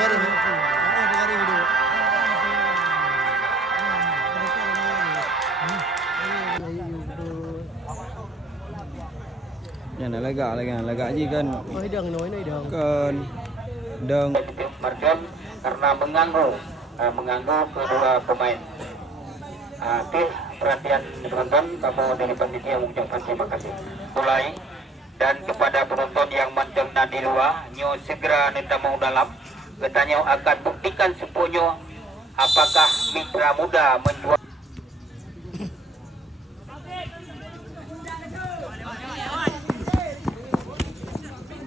Nhà này là gà gì kan? Nói đường. Kan deng. Margem karena mengganggu kedua pemain. Perhatian penonton, kamu dari panitia mengucapkan terima kasih. Mulai dan kepada penonton yang mencengna di luar, nyo segera neta mau dalam. Katanya akan buktikan sepunya apakah Mitra Muda menjual.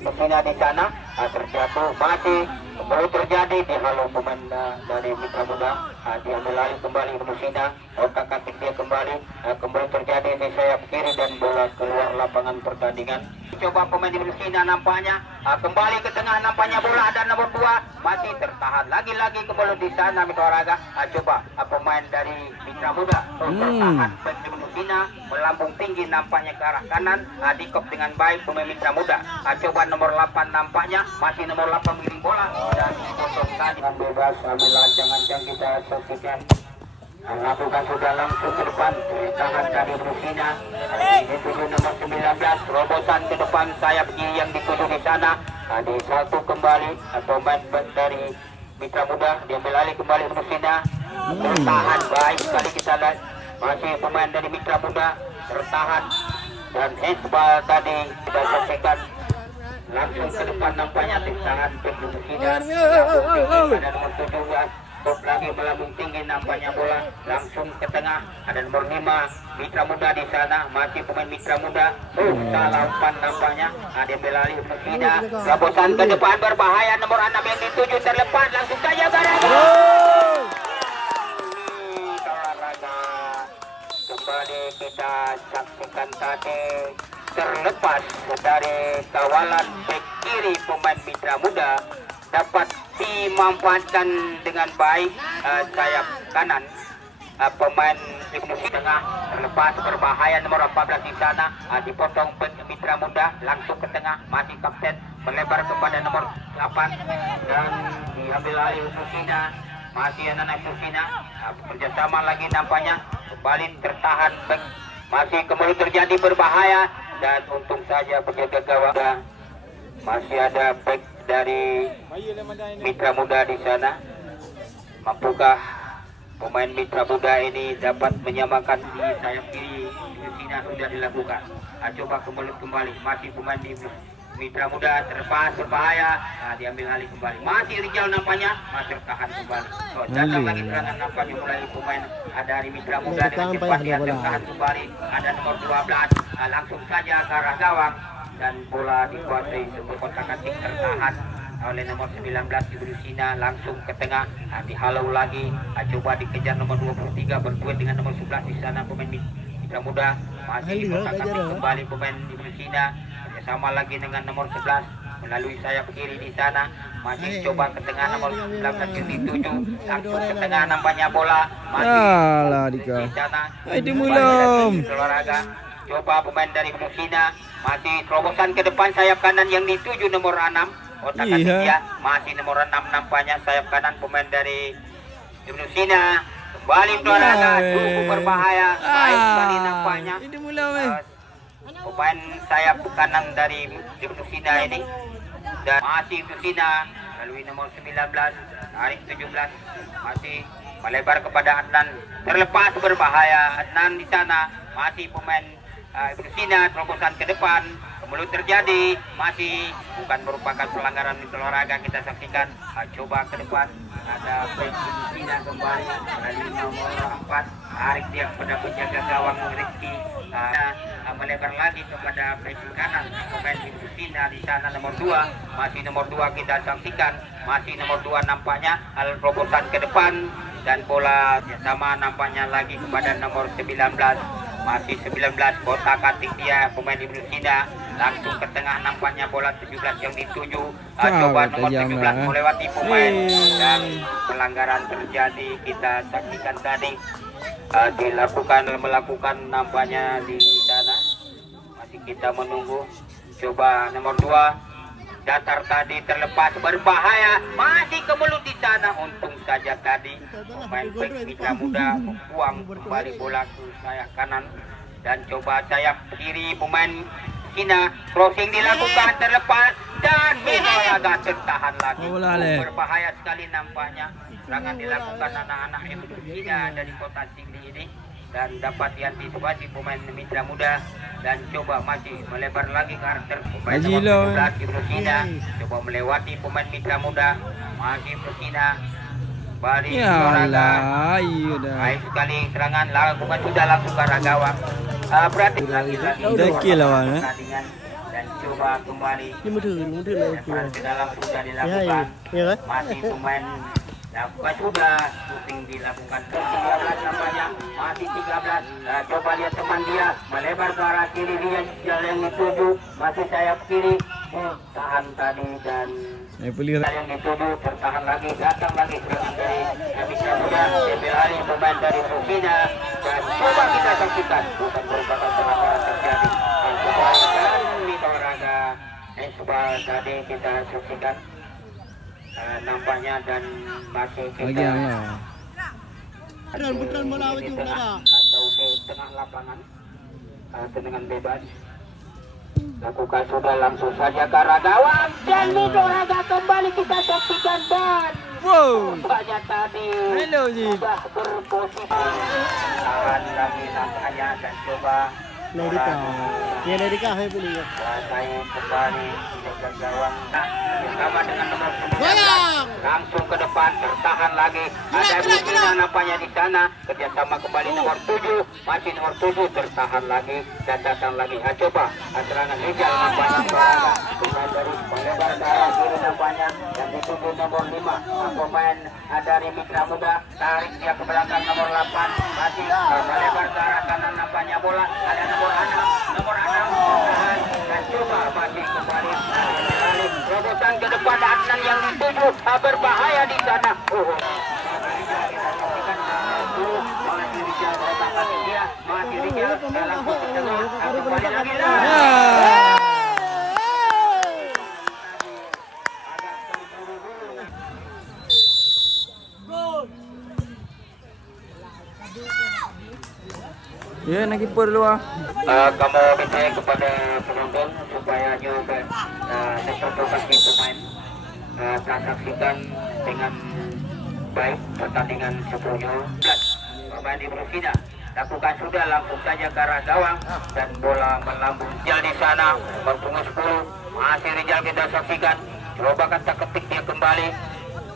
Mesinnya di sana terjatuh masih kembali terjadi di halau pemain dari Mitra Muda. Dia melari kembali ke Musina, otak katik dia kembali terjadi di sayap kiri dan bola keluar lapangan pertandingan. Coba pemain di Musina nampaknya kembali ke tengah, nampaknya bola ada nomor 2 masih tertahan lagi-lagi kembali di sana Mitra Olahraga. Coba pemain dari Mitra Muda tertahan baik di Musina, melambung tinggi nampaknya ke arah kanan, dikop dengan baik pemain Mitra Muda. Coba nomor 8 nampaknya masih nomor 8 miring bola dan dipotong tadi dengan bebas ambil lancang-lancang kita saksikan. Lakukan sudah langsung ke depan, tahan dari Musina. Dituju nomor 19, terobosan ke depan sayap kiri yang dituju di sana. Di satu kembali pemain dari Mitra Muda, dia beralih kembali ke Musina. Tertahan baik sekali kita lihat, masih pemain dari Mitra Muda tertahan dan Hezbal tadi kita saksikan langsung ke depan nampaknya tangan Musina. Ada nomor 17. Top lagi melambung tinggi nampaknya bola langsung ke tengah, ada nomor 5 Mitra Muda di sana, masih pemain Mitra Muda. Salah umpan nampaknya, dia berlari Musina, terobosan ke depan berbahaya, nomor 6 yang dituju terlepas langsung saja Olahraga. Kembali kita saksikan tadi terlepas dari kawalan bek kiri pemain Mitra Muda, dapat dimanfaatkan dengan baik sayap kanan pemain Ibnu Tengah, terlepas berbahaya nomor 14 di sana, dipotong Mitra Muda langsung ke tengah, masih kapten melebar kepada nomor 8 dan diambil alih Musina, masih anak Musina kerjasama lagi nampaknya, kembali tertahan back, masih kembali terjadi berbahaya dan untung saja penjaga gawang masih ada back dari Mitra Muda di sana. Mampukah pemain Mitra Muda ini dapat menyamakan di sayap kiri? Musina sudah dilakukan. Coba kembali masih pemain di Mitra Muda terlepas berbahaya, diambil alih kembali. Masih Rijal nampaknya masih tertahan kembali. Datang lagi serangan nampaknya mulai pemain dari Mitra Muda dengan cepat dia tertahan kembali. Ada nomor 12 langsung saja ke arah gawang dan bola dikuasai sebuah kotak-katik tertahan oleh nomor 19 Ibnu Sina langsung ke tengah, dihalau lagi, coba dikejar nomor 23 berduet dengan nomor 11 di sana pemain Mitra Muda, masih kotak-katik kembali pemain Ibnu Sina bersama lagi dengan nomor 11 melalui sayap kiri di sana, masih coba ke tengah nomor 19 yang dituju langsung ke tengah nampaknya bola masih di sana. Olahraga. Coba pemain dari Ibnu Sina masih terobosan ke depan sayap kanan yang dituju nomor 6 otak dia, masih nomor 6 nampaknya sayap kanan pemain dari Ibnu Sina, kembali olahraga cukup berbahaya, baik sekali nampaknya pemain sayap kanan dari Ibnu Sina ini, dan masih Ibnu Sina melalui nomor 19 tarik 17 masih melebar kepada Adnan, terlepas berbahaya Adnan di sana, masih pemain Ibnu Sina terobosan ke depan, kemudian terjadi masih bukan merupakan pelanggaran di olahraga kita saksikan. Coba ke depan ada Ibnu Sina kembali dari nomor 4 tarik dia kepada penjaga gawang Rizky, melebar lagi kepada beki kanan pemain Ibnu Sina di sana nomor 2, masih nomor 2 kita saksikan, masih nomor 2 nampaknya terobosan ke depan dan bola sama nampaknya lagi kepada nomor 19, masih 19 kotak katik dia pemain Ibnu Sina langsung ke tengah nampaknya bola 17 yang dituju, coba nomor 17 melewati pemain dan pelanggaran terjadi kita saksikan tadi, melakukan nampaknya di sana, masih kita menunggu. Coba nomor 2 datar tadi terlepas berbahaya, masih kemudian terjadi. Pemain bek Mitra Muda membuang kembali bola ke sayap kanan dan coba sayap kiri pemain Cina, crossing dilakukan terlepas dan Mitra agak tertahan lagi. Berbahaya sekali nampaknya serangan dilakukan anak-anak Ibnu Cina dari kota Singli ini dan dapat diantisipasi pemain Mitra Muda dan coba masih melebar lagi karakter pemain nomor 17 Ibnu Cina, coba melewati pemain Mitra Muda, masih Ibnu Cina balik Toraga. Baik sekali serangan lakukan sudah langsung ke arah gawang. Berarti lagi-lagi pertandingan dan coba kembali ke dalam sudah dilakukan. Masih pemain lakukan sudah shooting dilakukan ke 13 nampaknya masih 13. Coba lihat teman dia melebar ke arah kiri, lihat jalan yang dituju masih sayap kiri tahan tadi dan yang dituju tertahan lagi, datang lagi serangan dari Mitra Muda, diambil alih pemain dari Rusina dan coba kita saksikan bukan merupakan pelanggaran terjadi dan di Toraga Esbal tadi kita saksikan nampaknya dan masih kita putaran bola atau di tengah lapangan tendangan bebas lakukan sudah langsung saja ke arah gawang dan di Toraga kembali kita saksikan dan nampaknya tadi sudah berposisi tahan lagi nampaknya dan coba Nedika hai boleh. Saya kembali ke gawang bersama dengan nomor 19 langsung ke depan tertahan lagi ada Rusina nampaknya di sana kerjasama kembali nomor 7 masih nomor 7 tertahan lagi dan datang lagi coba serangan Rizal nampaknya pemain dari melebar ke arah kiri nampaknya dan dituju nomor 5 pemain dari Mitra Muda tarik dia ke belakang nomor 8 masih melebar ke arah kanan nampaknya bola ada nomor 6 dan coba masih kembali terobosan ke depan Adnan yang dituju berbahaya di sana. Kembali lagi ya nak kiper dulu kamu minta kepada penonton supaya juga sesuatu kaki pemain saksikan dengan baik pertandingan sebelumnya. Pemain di Rusina lakukan sudah langsung saja ke arah gawang dan bola melambung Rijal di sana berpunggung 10 masih Rijal kita saksikan coba kata ketik dia kembali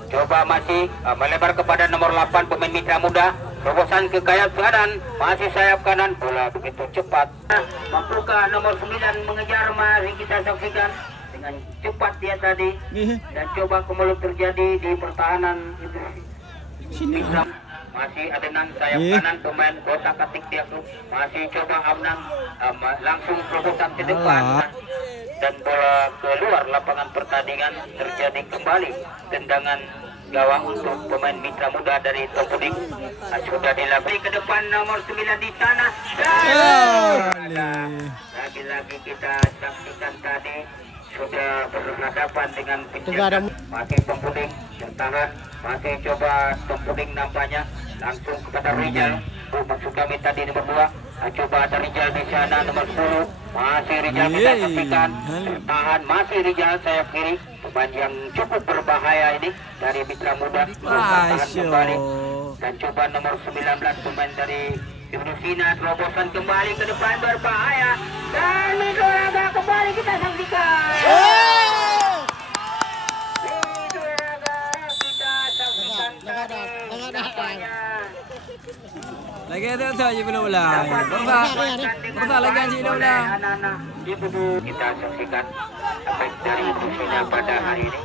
coba masih melebar kepada nomor 8 pemain Mitra Muda terobosan ke sayap kanan masih sayap kanan bola begitu cepat mampukah nomor 9 mengejar mari kita saksikan dengan cepat dia tadi dan coba kembali terjadi di pertahanan Mitra masih adenan sayap kanan pemain kota ketik dia masih coba Amnan langsung terobosan ke depan dan bola keluar lapangan pertandingan terjadi kembali tendangan gawang untuk pemain Mitra Muda dari Topudik sudah dilakukan ke depan nomor 9 di sana dan lagi-lagi kita saksikan tadi sudah berhadapan dengan penjaga masih Topudik bertahan masih coba Topudik nampaknya langsung kepada Rijal maksud kami tadi nomor 2 coba ada Rijal di sana nomor 10 masih Rijal kita saksikan bertahan masih Rijal sayap kiri pemain yang cukup berbahaya ini dari Mitra Muda bertahan kembali dan coba nomor 19 pemain dari Ibnu Sina terobosan kembali ke depan berbahaya dan Toraga kembali kita saksikan lagi ada saja belum lah. Masa lagi anjing belum lah. Kita saksikan efek dari Rusina pada hari ini.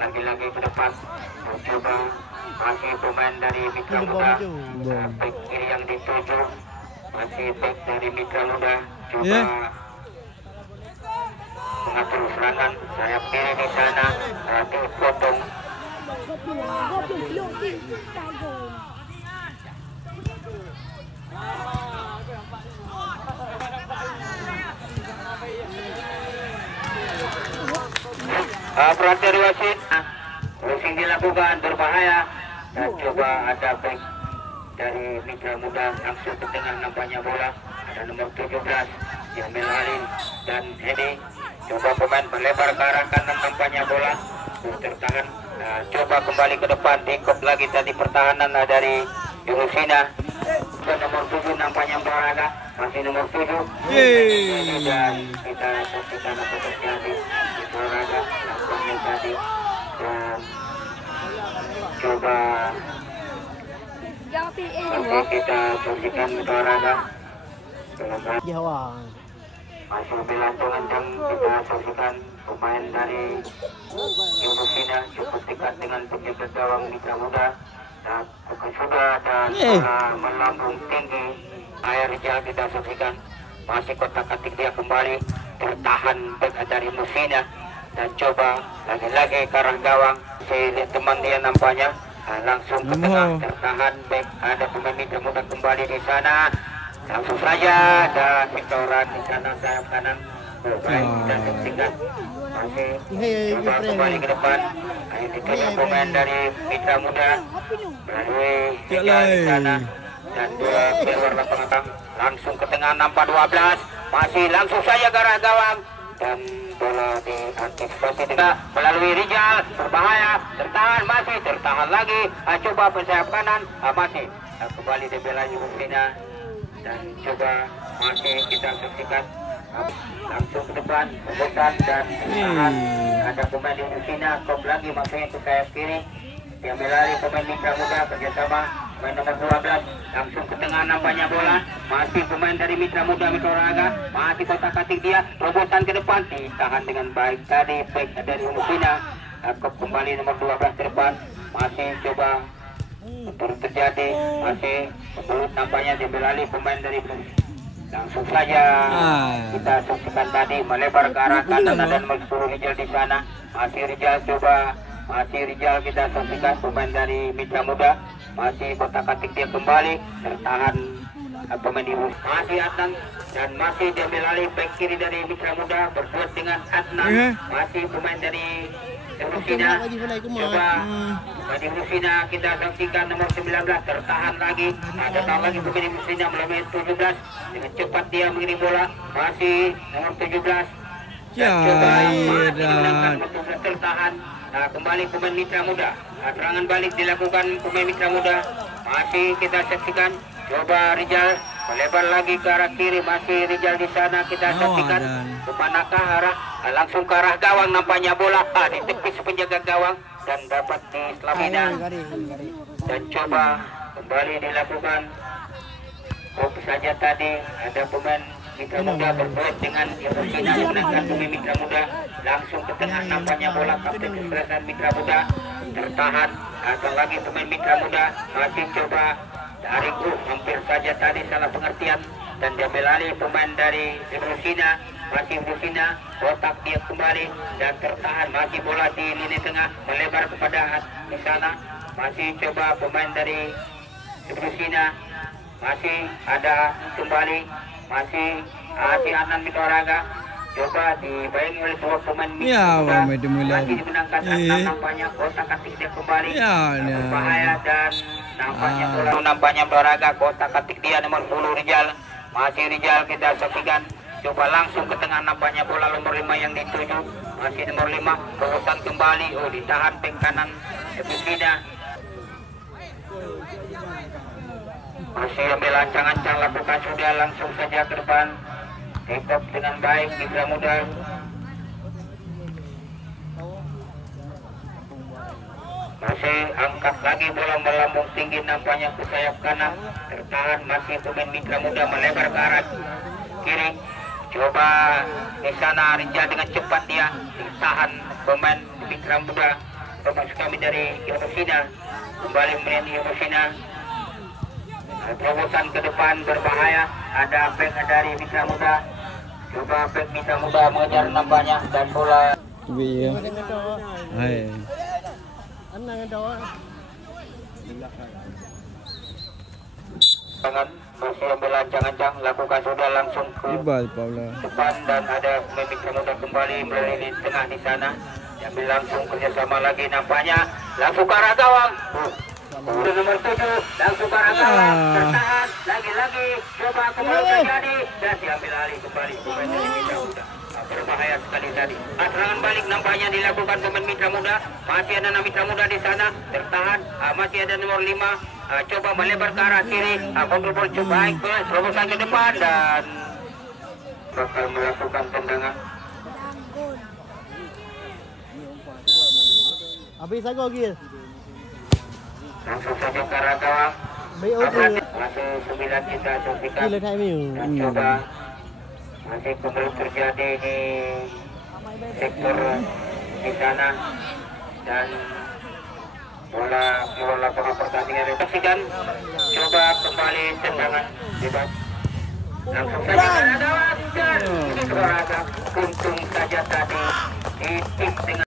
Lagi-lagi ke depan mencoba masih pemain dari Mitra Muda. Back kiri yang dituju masih back dari Mitra Muda. Coba mengatur serangan sayap kiri di sana dipotong. Perhatian wasit, crossing dilakukan berbahaya dan coba ada back dari Mitra Muda langsung ke tengah nampaknya bola. Ada nomor 17 diambil alih dan Hedi. Coba pemain melebar ke arah kanan nampaknya bola tertahan. Coba kembali ke depan, diikut lagi tadi pertahanan dari Yurusina. Nomor 7 nampaknya berada, masih nomor 7. Dan kita saksikan apa terjadi di berada nampaknya tadi. Dan coba masih kita saksikan berada. Masih berlanjut dan kita saksikan pemain dari Yurusina cukup dekat dengan penjaga gawang Mitra Muda. Dan sudah dan melambung tinggi air Rijal kita saksikan. Masih kotak-katik dia kembali tertahan back dari Musina dan coba lagi-lagi ke arah gawang si teman dia nampaknya langsung ke tengah tertahan back. Ada pemain Mitra Muda kembali di sana. Langsung saja dan mencoret di sana sayap kanan. Baik, kita saksikan masih coba kembali ke depan. Dituju pemain dari Mitra Muda melalui Rijal di sana dan dua keluar lapangan langsung ke tengah nampak 12 masih langsung saja ke arah gawang dan bola diantisipasi juga melalui Rijal berbahaya tertahan masih tertahan lagi coba pensayap kanan masih kembali dibela Yurusina. Dan coba masih kita saksikan langsung ke depan pembukaan dan tahan. Ada pemain di Yurusina kop lagi maksudnya ke sayap kiri yang melari pemain Mitra Muda kerjasama pemain nomor 12 langsung ke tengah nampaknya bola masih pemain dari Mitra Muda Mitoraga masih kotak-katik dia terobosan ke depan ditahan dengan baik tadi baik dari Yurusina. Kop kembali nomor 12 ke depan masih coba terus terjadi masih belut nampaknya diambil alih pemain dari langsung saja kita saksikan tadi melebar ke arah kanan dan mensuruh Rijal di sana masih Rijal coba masih Rijal kita saksikan pemain dari Mitra Muda masih kotak-katik dia kembali tertahan pemain di masih Adnan dan masih diambil alih back kiri dari Mitra Muda berbuat dengan Adnan masih pemain dari Yurusina coba di Yurusina kita saksikan nomor 19 tertahan lagi datang lagi pemain Yurusina melalui 17 dengan cepat dia mengirim bola masih nomor 17 coba tertahan kembali pemain Mitra Muda serangan balik dilakukan pemain Mitra Muda masih kita saksikan coba Rijal melebar lagi ke arah kiri masih Rijal di sana kita saksikan kemanakah arah langsung ke arah gawang nampaknya bola ditepis penjaga gawang dan dapat diselamatkan dan coba kembali dilakukan saja tadi ada pemain Mitra Muda berbuat dengan Yurusina menangkan pemain Mitra Muda langsung ke tengah nampaknya bola kapten kesebelasan Mitra Muda tertahan datang lagi pemain Mitra Muda masih coba dari grup hampir saja tadi salah pengertian dan diambil alih pemain dari Yurusina masih Yurusina kotak dia kembali dan tertahan masih bola di lini tengah melebar kepada di sana masih coba pemain dari Yurusina masih ada kembali masih Adnan Mitoraga coba dibayangi oleh dua pemain masih dimenangkan Adnan nampaknya kotak-katik dia kembali berbahaya dan nampaknya bola nampaknya Mitoraga kotak-katik dia nomor 10 Rijal masih Rijal kita saksikan coba langsung ke tengah nampaknya bola nomor 5 yang dituju masih nomor 5 terusan kembali ditahan back kanan Yurusina masih ambil ancang-ancang lakukan sudah langsung saja ke depan take dengan baik Mitra Muda masih angkat lagi bola melambung tinggi nampaknya ke sayap kanan tertahan masih pemain Mitra Muda melebar ke arah kiri coba di sana Rijal dengan cepat dia ditahan pemain Mitra Muda pemain kami dari Yurusina kembali melihat Yurusina terobosan ke depan berbahaya ada back dari Mitra Muda coba back Mitra Muda mengejar nampaknya dan bola tangan masih ambil ancang-ancang lakukan sudah langsung ke depan dan ada pemain Mitra Muda kembali melalui di tengah di sana diambil langsung kerjasama lagi nampaknya langsung ke arah gawang Nomor 7 langsung ke arah gawang, tertahan lagi-lagi coba kembali terjadi dan diambil alih kembali pemain dari Mitra Muda. Berbahaya sekali tadi. Serangan balik nampaknya dilakukan pemain Mitra Muda. Masih ada Mitra Muda di sana tertahan. Masih ada nomor 5 coba melebar ke arah kiri. Kontrol bola coba baik, terobosan ke depan dan bakal melakukan tendangan. Habis aku gil. Langsung saja ke arah gawang. Masih 9 kita saksikan. Gila tak miu. Dan coba masih kembali terjadi di sektor di sana dan bola keluar lapangan pertandingan disaksikan. Coba kembali tendangan bebas. Langsung saja ke arah gawang dan untung saja tadi di tip dengan